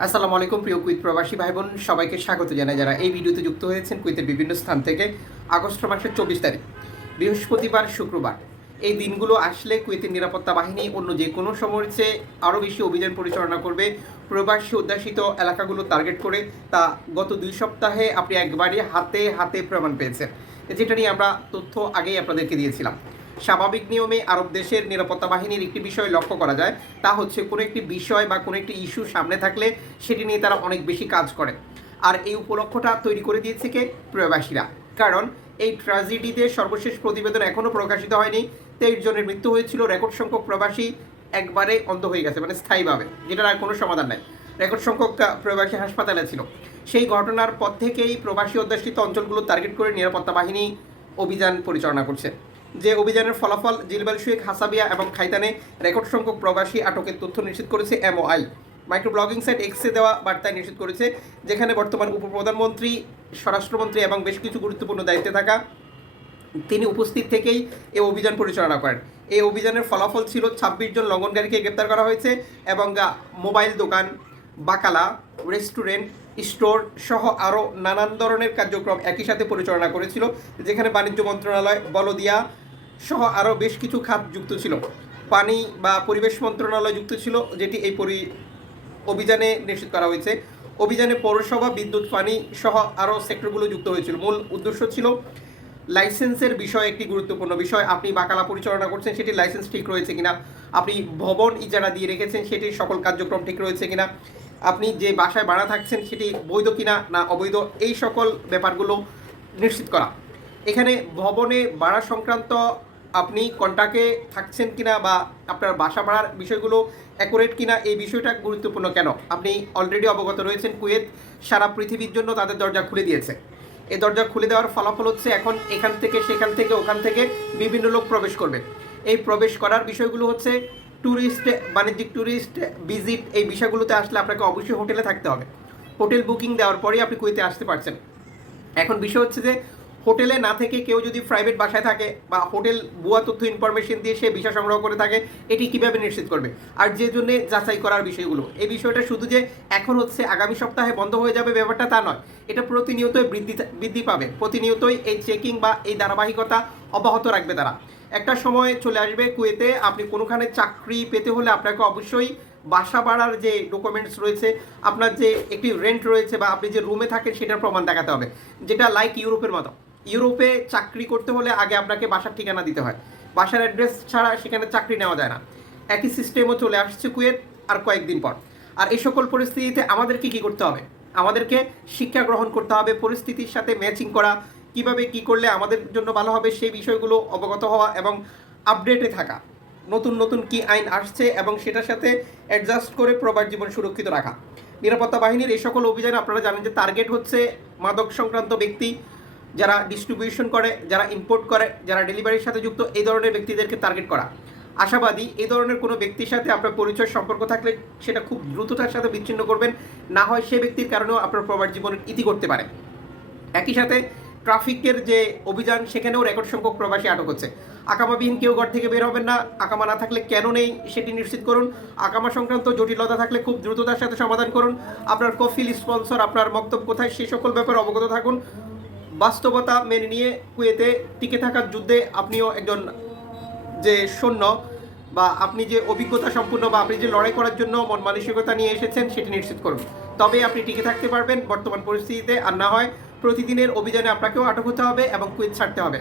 আসসালামু আলাইকুম, প্রিয় কুইত প্রবাসী ভাই বোন সবাইকে স্বাগত জানাই। যারা এই ভিডিওতে যুক্ত হয়েছেন কুইতের বিভিন্ন স্থান থেকে, আগস্ট মাসের চব্বিশ তারিখ, বৃহস্পতিবার, শুক্রবার। এই দিনগুলো আসলে কুয়েতের নিরাপত্তা বাহিনী অন্য যে কোনো সময়ের চেয়ে আরও বেশি অভিযান পরিচালনা করবে। প্রবাসী উদ্যাসিত এলাকাগুলো টার্গেট করে তা গত দুই সপ্তাহে আপনি একবারই হাতে হাতে প্রমাণ পেয়েছেন। যেটা নিয়ে আমরা তথ্য আগেই আপনাদেরকে দিয়েছিলাম। স্বাভাবিক নিয়মে আরব দেশের নিরাপত্তা বাহিনীর একটি বিষয় লক্ষ্য করা যায়, তা হচ্ছে কোনো একটি বিষয় বা কোনো একটি ইস্যু সামনে থাকলে সেটি নিয়ে তারা অনেক বেশি কাজ করে। আর এই উপলক্ষটা তৈরি করে দিয়েছে কে? প্রবাসীরা কারণ এই ট্র্যাজেডিতে সর্বশেষ প্রতিবেদন এখনও প্রকাশিত হয়নি। তেইশ জনের মৃত্যু হয়েছিল, রেকর্ড সংখ্যক প্রবাসী একবারে অন্ধ হয়ে গেছে মানে স্থায়ীভাবে, যেটার আর কোনো সমাধান নাই। রেকর্ড সংখ্যক প্রবাসী হাসপাতালে ছিল। সেই ঘটনার পর থেকেই প্রবাসী অধ্যুষিত অঞ্চলগুলো টার্গেট করে নিরাপত্তা বাহিনী অভিযান পরিচালনা করছে। যে অভিযানের ফলাফল জিলবাল শেখ, হাসাবিয়া এবং খাইতানে রেকর্ড সংখ্যক প্রবাসী আটকের তথ্য নিশ্চিত করেছে এমওআই। মাইক্রো ব্লগিং সাইট এক্সে দেওয়া বার্তায় নিশ্চিত করেছে, যেখানে বর্তমান উপপ্রধানমন্ত্রী, স্বরাষ্ট্রমন্ত্রী এবং বেশ কিছু গুরুত্বপূর্ণ দায়িত্বে থাকা তিনি উপস্থিত থেকেই এই অভিযান পরিচালনা করেন। এই অভিযানের ফলাফল ছিল ছাব্বিশ জন লঙ্ঘনকারীকে গ্রেপ্তার করা হয়েছে এবং মোবাইল দোকান, বাকালা, রেস্টুরেন্ট, স্টোর সহ আরও নানান ধরনের কার্যক্রম একই সাথে পরিচালনা করেছিল, যেখানে বাণিজ্য মন্ত্রণালয়, বলদিয়া সহ আরও বেশ কিছু খাত যুক্ত ছিল। পানি বা পরিবেশ মন্ত্রণালয় যুক্ত ছিল, যেটি এই পরি অভিযানে নিশ্চিত করা হয়েছে। অভিযানে পৌরসভা, বিদ্যুৎ, পানি সহ আরও সেক্টরগুলো যুক্ত হয়েছিল। মূল উদ্দেশ্য ছিল লাইসেন্সের বিষয় একটি গুরুত্বপূর্ণ বিষয়। আপনি বাকালা পরিচালনা করছেন সেটি লাইসেন্স ঠিক রয়েছে কিনা? আপনি ভবন ইজারা দিয়ে রেখেছেন, সেটির সকল কার্যক্রম ঠিক রয়েছে কিনা? আপনি যে বাসায় ভাড়া থাকছেন, সেটি বৈধ কিনা না অবৈধ? এই সকল ব্যাপারগুলো নিশ্চিত করা। এখানে ভবনে ভাড়া সংক্রান্ত আপনি কন্টাকে থাকছেন কিনা বা আপনার বাসা ভাড়ার বিষয়গুলো অ্যাকুরেট কিনা, এই বিষয়টা গুরুত্বপূর্ণ কেন? আপনি অলরেডি অবগত রয়েছেন কুয়েত, সারা পৃথিবীর জন্য তাদের দরজা খুলে দিয়েছে। এই দরজা খুলে দেওয়ার ফলাফল হচ্ছে এখন এখান থেকে, সেখান থেকে, ওখান থেকে বিভিন্ন লোক প্রবেশ করবে। এই প্রবেশ করার বিষয়গুলো হচ্ছে ট্যুরিস্ট বাণিজ্যিক ট্যুরিস্ট ভিজিট এই বিষয়গুলোতে আসলে আপনাকে অবশ্যই হোটেলে থাকতে হবে। হোটেল বুকিং দেওয়ার পরেই আপনি কুয়েতে আসতে পারছেন। এখন বিষয় হচ্ছে যে হোটেলে না থেকে কেউ যদি প্রাইভেট বাসায় থাকে বা হোটেল ভুয়া তথ্য ইনফরমেশন দিয়ে সে ভিসা সংগ্রহ করে থাকে, এটি কীভাবে নিশ্চিত করবে? আর যে জন্য যাচাই করার বিষয়গুলো, এই বিষয়টা শুধু যে এখন হচ্ছে আগামী সপ্তাহে বন্ধ হয়ে যাবে ব্যাপারটা তা নয়, এটা প্রতিনিয়তই বৃদ্ধি বৃদ্ধি পাবে। প্রতিনিয়তই এই চেকিং বা এই ধারাবাহিকতা অব্যাহত রাখবে তারা। একটা সময় চলে আসবে কুয়েতে, আপনি কোনোখানে চাকরি পেতে হলে আপনাকে অবশ্যই বাসা ভাড়ার যে ডকুমেন্টস রয়েছে, আপনার যে একটি রেন্ট রয়েছে বা আপনি যে রুমে থাকেন সেটার প্রমাণ দেখাতে হবে, যেটা লাইক ইউরোপের মতো। ইউরোপে চাকরি করতে হলে আগে আপনাকে বাসার ঠিকানা দিতে হয়। বাসার অ্যাড্রেস ছাড়া সেখানে চাকরি নেওয়া যায় না। একই সিস্টেমও চলে আসছে কুয়েত আর কয়েকদিন পর। আর এই সকল পরিস্থিতিতে আমাদেরকে কী করতে হবে? আমাদেরকে শিক্ষা গ্রহণ করতে হবে, পরিস্থিতির সাথে ম্যাচিং করা, কীভাবে কি করলে আমাদের জন্য ভালো হবে সেই বিষয়গুলো অবগত হওয়া এবং আপডেটে থাকা। নতুন নতুন কি আইন আসছে এবং সেটার সাথে অ্যাডজাস্ট করে প্রবাস জীবন সুরক্ষিত রাখা। নিরাপত্তা বাহিনীর এই সকল অভিযানে, আপনারা জানেন যে টার্গেট হচ্ছে মাদক সংক্রান্ত ব্যক্তি। যারা ডিস্ট্রিবিউশন করে, যারা ইম্পোর্ট করে, যারা ডেলিভারির সাথে যুক্ত, এই ধরনের ব্যক্তিদেরকে টার্গেট করা। আশাবাদী, এই ধরনের কোনো ব্যক্তির সাথে আপনার পরিচয়, সম্পর্ক থাকলে সেটা খুব দ্রুততার সাথে বিচ্ছিন্ন করবেন। না হয় সে ব্যক্তির কারণেও আপনার প্রবাস জীবনের ইতি করতে পারে। একই সাথে ট্রাফিকের যে অভিযান, সেখানেও রেকর্ড সংখ্যক প্রবাসী আটক হচ্ছে। আকামাবিহীন কেউ ঘর থেকে বের হবেন না। আকামা না থাকলে কেন নেই, সেটি নিশ্চিত করুন। আকামা সংক্রান্ত জটিলতা থাকলে খুব দ্রুততার সাথে সমাধান করুন। আপনার কফিল স্পন্সর আপনার বক্তব্য কোথায় সেই সকল ব্যাপারে অবগত থাকুন। বাস্তবতা মেনে নিয়ে কুয়েতে টিকে থাকার যুদ্ধে আপনিও একজন যে সৈন্য বা আপনি যে অভিজ্ঞতা সম্পূর্ণ বা আপনি যে লড়াই করার জন্য মন মানসিকতা নিয়ে এসেছেন, সেটি নিশ্চিত করুন। তবে আপনি টিকে থাকতে পারবেন বর্তমান পরিস্থিতিতে, আর না হয় প্রতিদিনের অভিযানে আপনাকেও আটক হতে হবে এবং কুয়েত ছাড়তে হবে।